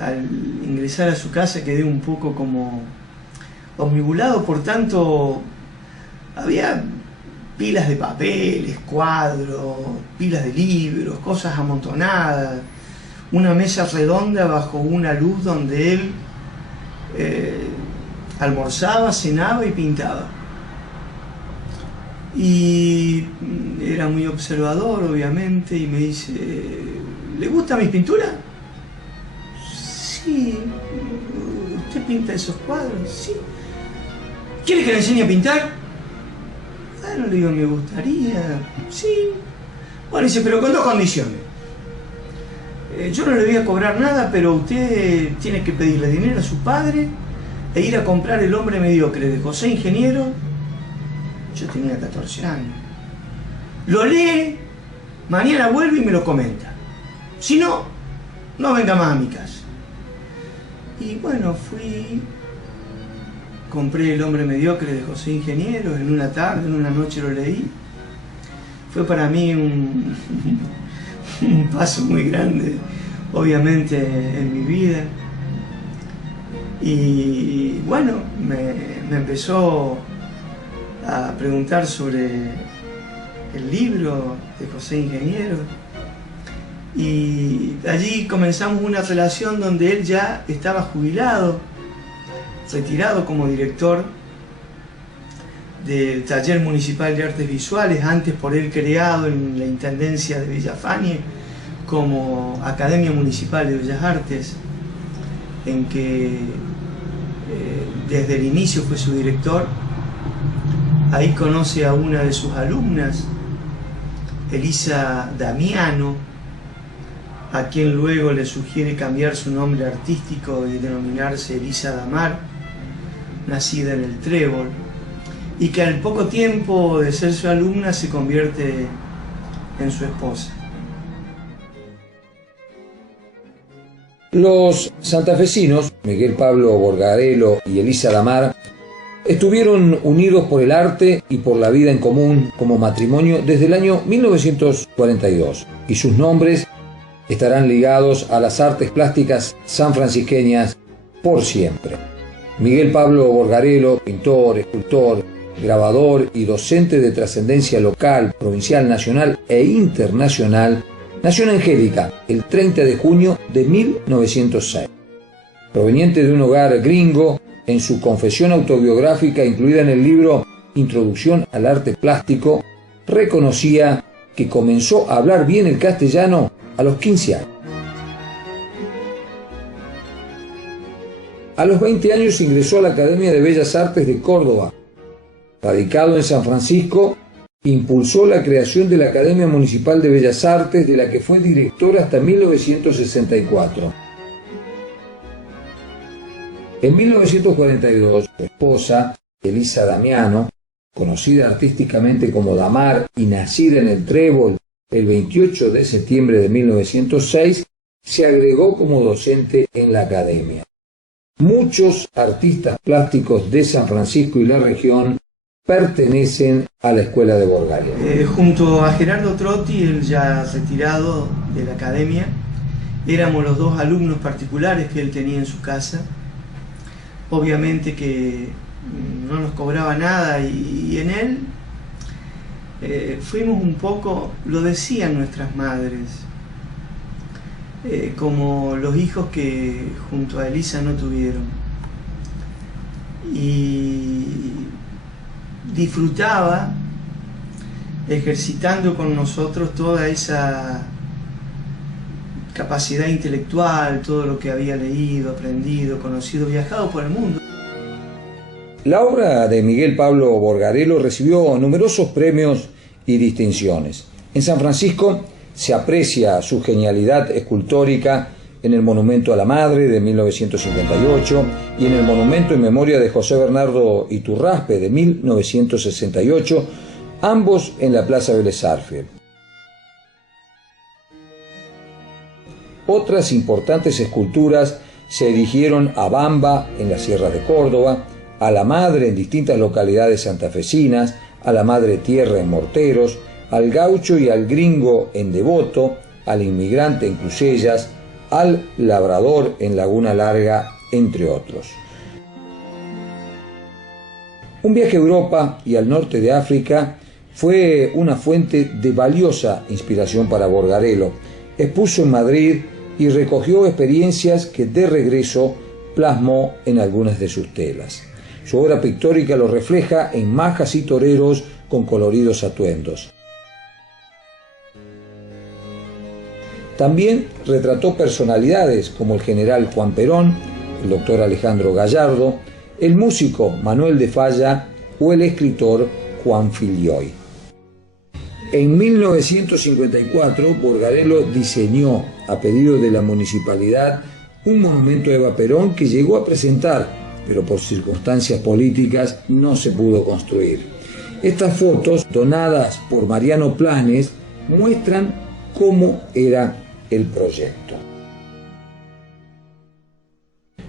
Al ingresar a su casa quedé un poco como omnibulado, por tanto había pilas de papeles, cuadros, pilas de libros, cosas amontonadas, una mesa redonda bajo una luz donde él almorzaba, cenaba y pintaba. Y era muy observador, obviamente, y me dice: ¿le gustan mis pinturas? Sí. ¿Usted pinta esos cuadros? Sí. ¿Quiere que le enseñe a pintar? Bueno, le digo, me gustaría. Sí. Bueno, dice, pero con dos condiciones. Yo no le voy a cobrar nada, pero usted tiene que pedirle dinero a su padre e ir a comprar El hombre mediocre de José Ingeniero. Yo tenía 14 años. Lo lee, mañana vuelve y me lo comenta. Si no, no venga más a mi casa. Y bueno, fui, compré El hombre mediocre de José Ingeniero en una tarde, en una noche lo leí. Fue para mí un paso muy grande, obviamente, en mi vida. Y bueno, me empezó a preguntar sobre el libro de José Ingeniero. Y allí comenzamos una relación donde él ya estaba jubilado, retirado como director del Taller Municipal de Artes Visuales, antes por él creado en la Intendencia de Villafañe como Academia Municipal de Bellas Artes, en que desde el inicio fue su director. Ahí conoce a una de sus alumnas, Elisa Damiano, a quien luego le sugiere cambiar su nombre artístico y denominarse Elisa Damar, nacida en el Trébol, y que al poco tiempo de ser su alumna se convierte en su esposa. Los santafesinos, Miguel Pablo Borgarelo y Elisa Damar, estuvieron unidos por el arte y por la vida en común como matrimonio desde el año 1942, y sus nombres estarán ligados a las artes plásticas sanfrancisqueñas por siempre. Miguel Pablo Borgarelo, pintor, escultor, grabador y docente de trascendencia local, provincial, nacional e internacional, nació en Angélica el 30 de junio de 1906. Proveniente de un hogar gringo, en su confesión autobiográfica incluida en el libro Introducción al Arte Plástico, reconocía que comenzó a hablar bien el castellano a los 15 años. A los 20 años ingresó a la Academia de Bellas Artes de Córdoba. Radicado en San Francisco, impulsó la creación de la Academia Municipal de Bellas Artes, de la que fue director hasta 1964. En 1942, su esposa, Elisa Damiano, conocida artísticamente como Damar y nacida en el Trébol el 28 de septiembre de 1906, se agregó como docente en la academia. Muchos artistas plásticos de San Francisco y la región pertenecen a la escuela de Borgarelo. Junto a Gerardo Trotti, él ya retirado de la academia, éramos los dos alumnos particulares que él tenía en su casa. Obviamente que no nos cobraba nada y en él fuimos un poco, lo decían nuestras madres, como los hijos que junto a Elisa no tuvieron. Y disfrutaba ejercitando con nosotros toda esa capacidad intelectual, todo lo que había leído, aprendido, conocido, viajado por el mundo. La obra de Miguel Pablo Borgarelo recibió numerosos premios y distinciones. En San Francisco se aprecia su genialidad escultórica en el Monumento a la Madre de 1958 y en el Monumento en memoria de José Bernardo Iturraspe de 1968, ambos en la Plaza Vélez Sarsfield. Otras importantes esculturas se erigieron a Bamba en las sierras de Córdoba, a la Madre en distintas localidades santafesinas, a la Madre Tierra en Morteros, al Gaucho y al Gringo en Devoto, al Inmigrante en Crucellas, al Labrador en Laguna Larga, entre otros. Un viaje a Europa y al norte de África fue una fuente de valiosa inspiración para Borgarello. Expuso en Madrid y recogió experiencias que de regreso plasmó en algunas de sus telas. Su obra pictórica lo refleja en majas y toreros con coloridos atuendos. También retrató personalidades como el general Juan Perón, el doctor Alejandro Gallardo, el músico Manuel de Falla o el escritor Juan Filioi. En 1954, Borgarello diseñó, a pedido de la municipalidad, un monumento a Eva Perón que llegó a presentar, pero por circunstancias políticas no se pudo construir. Estas fotos, donadas por Mariano Planes, muestran cómo era el proyecto.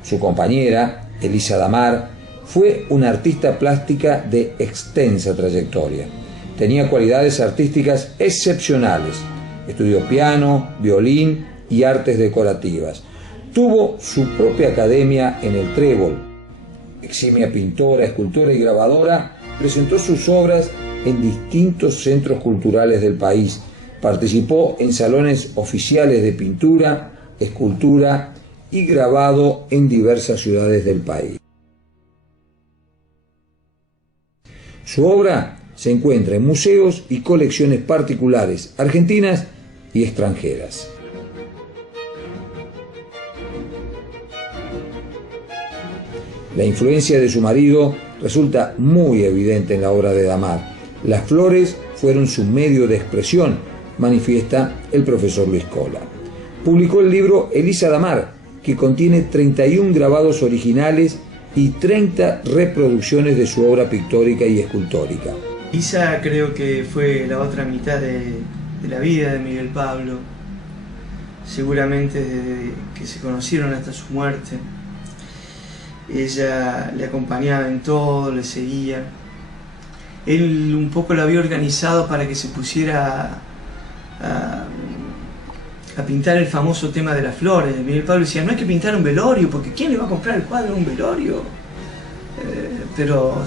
Su compañera, Elisa Damar, fue una artista plástica de extensa trayectoria. Tenía cualidades artísticas excepcionales. Estudió piano, violín y artes decorativas. Tuvo su propia academia en el Trébol. Eximia pintora, escultora y grabadora, presentó sus obras en distintos centros culturales del país. Participó en salones oficiales de pintura, escultura y grabado en diversas ciudades del país. Su obra se encuentra en museos y colecciones particulares argentinas y extranjeras. La influencia de su marido resulta muy evidente en la obra de Damar. Las flores fueron su medio de expresión, manifiesta el profesor Luis Cola. Publicó el libro Elisa Damar, que contiene 31 grabados originales y 30 reproducciones de su obra pictórica y escultórica. Elisa creo que fue la otra mitad de la vida de Miguel Pablo, seguramente desde que se conocieron hasta su muerte. Ella le acompañaba en todo, le seguía. Él un poco la había organizado para que se pusiera a pintar el famoso tema de las flores. Miguel Pablo decía, no hay que pintar un velorio, porque ¿quién le va a comprar el cuadro a un velorio? Pero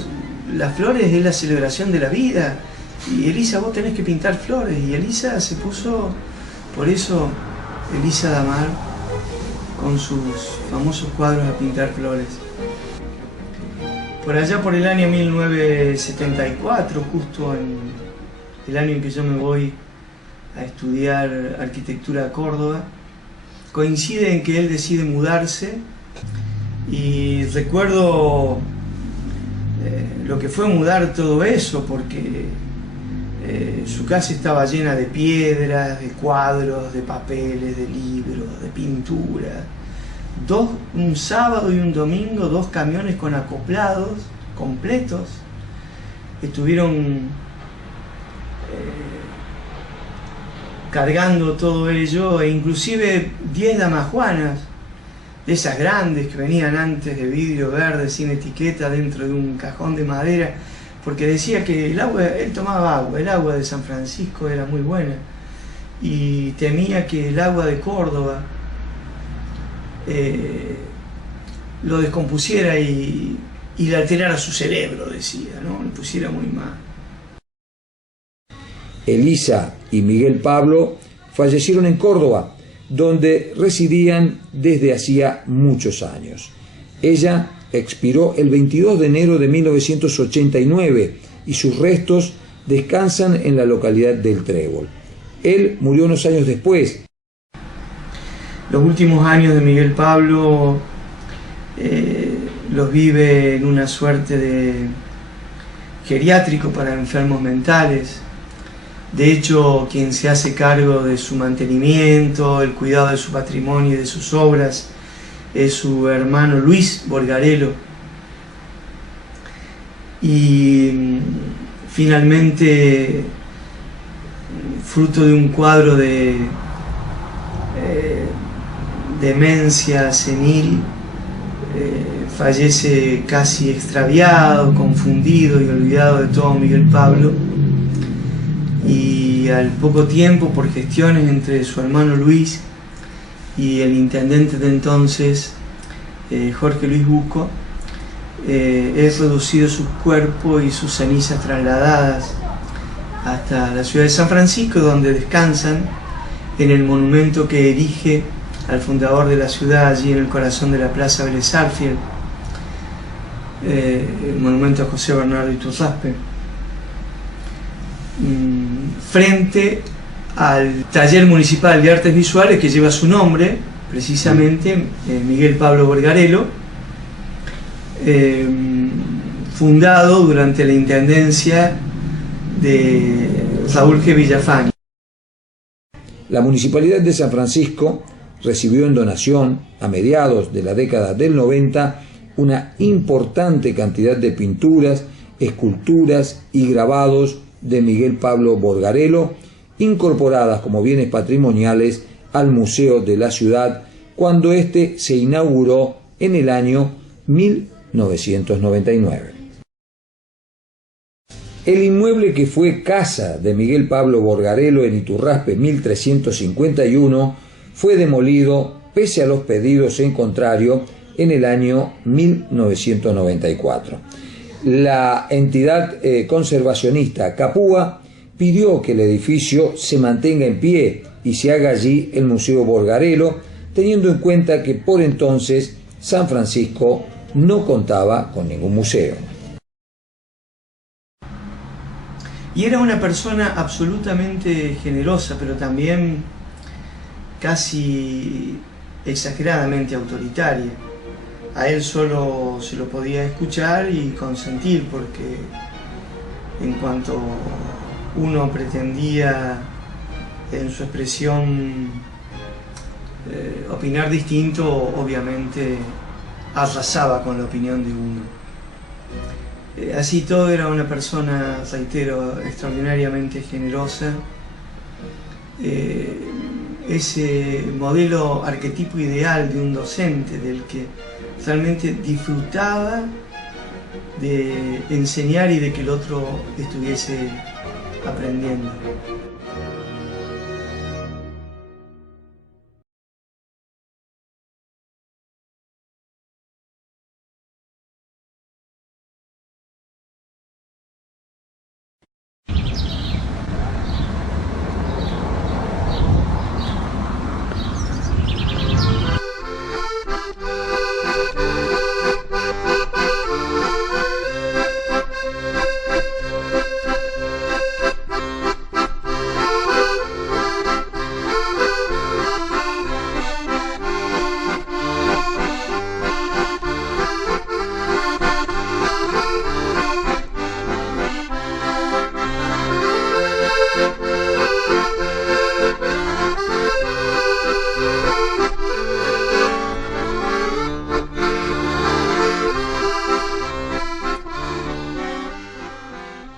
las flores es la celebración de la vida, y Elisa, vos tenés que pintar flores. Y Elisa se puso, por eso, Elisa Damar, con sus famosos cuadros a pintar flores. Por allá por el año 1974, justo en el año en que yo me voy a estudiar arquitectura a Córdoba, coincide en que él decide mudarse, y recuerdo lo que fue mudar todo eso, porque su casa estaba llena de piedras, de cuadros, de papeles, de libros, de pintura. Un sábado y un domingo, 2 camiones con acoplados completos estuvieron cargando todo ello, e inclusive 10 damajuanas, de esas grandes que venían antes de vidrio verde sin etiqueta dentro de un cajón de madera, porque decía que el agua, él tomaba agua, el agua de San Francisco era muy buena, y temía que el agua de Córdoba lo descompusiera y le alterara su cerebro, decía, ¿no? Le pusiera muy mal. Elisa y Miguel Pablo fallecieron en Córdoba, donde residían desde hacía muchos años. Ella expiró el 22 de enero de 1989 y sus restos descansan en la localidad del Trébol. Él murió unos años después. Los últimos años de Miguel Pablo los vive en una suerte de geriátrico para enfermos mentales, De hecho, quien se hace cargo de su mantenimiento, el cuidado de su patrimonio y de sus obras, es su hermano Luis Borgarello. Y finalmente, fruto de un cuadro de demencia senil, fallece casi extraviado, confundido y olvidado de todo Miguel Pablo. Y al poco tiempo, por gestiones entre su hermano Luis y el intendente de entonces, Jorge Luis Bucco, es reducido su cuerpo y sus cenizas trasladadas hasta la ciudad de San Francisco, donde descansan en el monumento que erige al fundador de la ciudad, allí en el corazón de la Plaza Vélez Sarsfield, el monumento a José Bernardo Iturraspe, frente al taller municipal de artes visuales que lleva su nombre, precisamente Miguel Pablo Borgarello, fundado durante la intendencia de Raúl G. Villafañe. La Municipalidad de San Francisco recibió en donación, a mediados de la década del 90, una importante cantidad de pinturas, esculturas y grabados de Miguel Pablo Borgarello, incorporadas como bienes patrimoniales al Museo de la Ciudad cuando éste se inauguró en el año 1999. El inmueble, que fue casa de Miguel Pablo Borgarello en Iturraspe 1351, fue demolido pese a los pedidos en contrario en el año 1994. La entidad conservacionista Capúa pidió que el edificio se mantenga en pie y se haga allí el Museo Borgarello, teniendo en cuenta que por entonces San Francisco no contaba con ningún museo. Y era una persona absolutamente generosa, pero también casi exageradamente autoritaria. A él solo se lo podía escuchar y consentir, porque en cuanto uno pretendía en su expresión opinar distinto, obviamente arrasaba con la opinión de uno. Así todo, era una persona, reitero, extraordinariamente generosa. Ese modelo arquetipo ideal de un docente, del que realmente disfrutaba de enseñar y de que el otro estuviese aprendiendo.